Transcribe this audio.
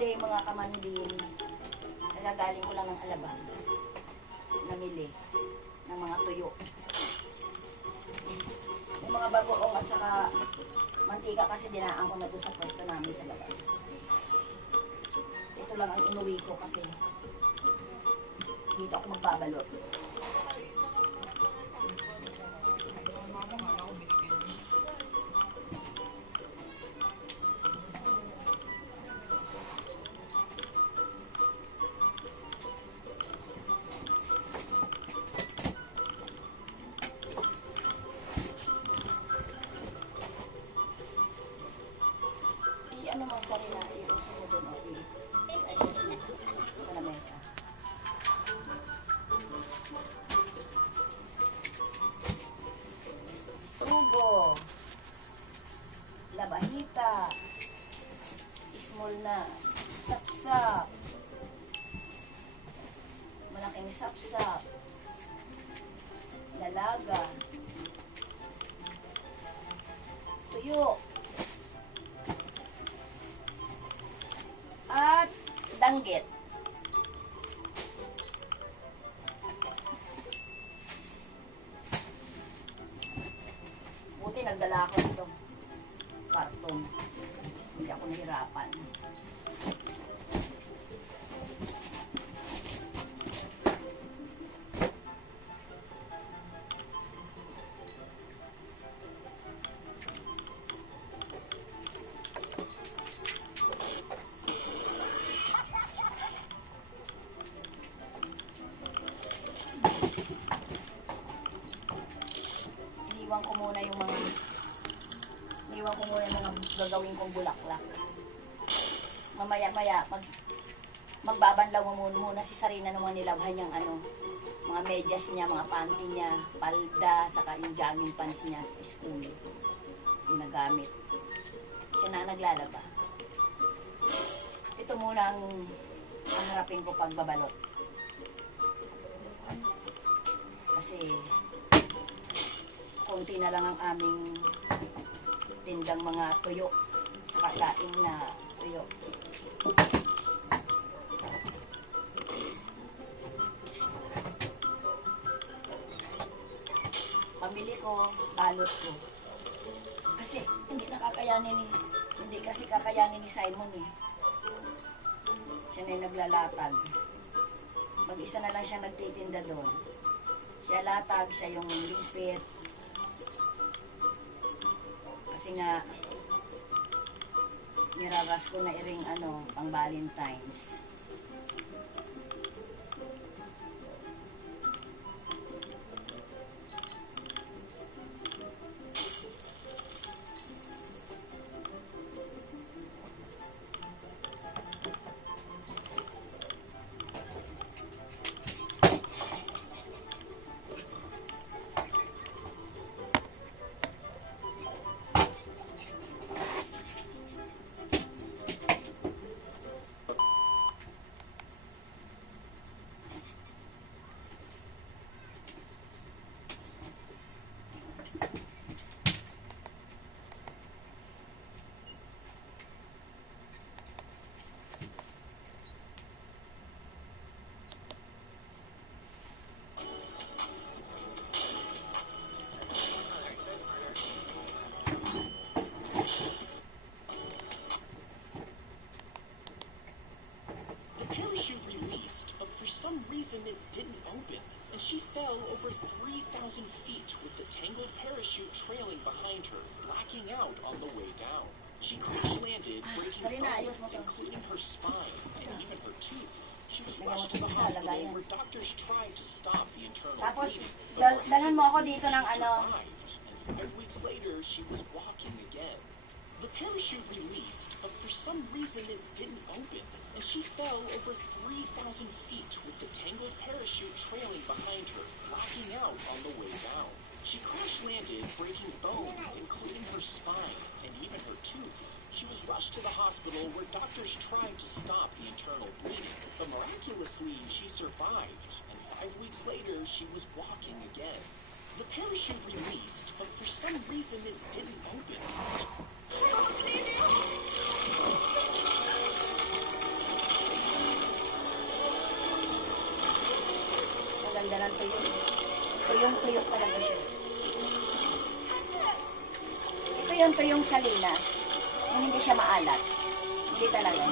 day mga kamandin, nagagaling ko lang ng Alabang. Namili ng mga tuyo. Yung mga bagoong at saka mantika kasi dinaan ko na doon sa pwesto namin sa labas. Ito lang ang inuwi ko kasi dito ako magbabalot. Ano mo sa rin na i-uso mo doon o i-adjust mo sa lamesa. Sugo, labahita, small na sapsap, malaking sapsap, lalaga, tuyo, at danggit. Buti nagdala ako nito karton. Hindi ako nahirapan. Iniwan ko muna yung mga gagawin kong bulaklak. Mamaya-maya magbabanlaw mo muna si Sarina naman nilabhan niyang mga medyas niya, mga panty niya, palda, saka yung jogging pants niya sa school. Yung nagamit. Siya na naglalaba. Ito muna ang harapin ko pagbabalot. Kasi konti na lang ang aming tindang mga tuyo sa kakain na tuyo. Pamili ko, balot ko. Kasi hindi kasi kakayanin ni Simon eh. Siya na yung naglalatag. Mag-isa na lang siya nagtitinda doon. Siya latag, siya yung lipit. Kasi nga niraras ko na iring pang Valentine's. It didn't open, and she fell over 3,000 feet with the tangled parachute trailing behind her, blacking out on the way down. She crash-landed, breaking bones, including her spine and even her tooth. She was rushed to the hospital where doctors tried to stop the internal bleeding, but miraculously, she survived, and 5 weeks later, she was walking again. The parachute released, but for some reason it didn't open, and she fell over 3,000 feet with the tangled parachute trailing behind her, blacking out on the way down. She crash-landed, breaking bones, including her spine and even her tooth. She was rushed to the hospital where doctors tried to stop the internal bleeding, but miraculously she survived, and 5 weeks later she was walking again. The parachute released, but for some reason it didn't open. ganda ng tuyo. Tuyong-tuyo talaga siya. Ito yung tuyong salinas. Yung hindi siya maalat. Hindi talaga.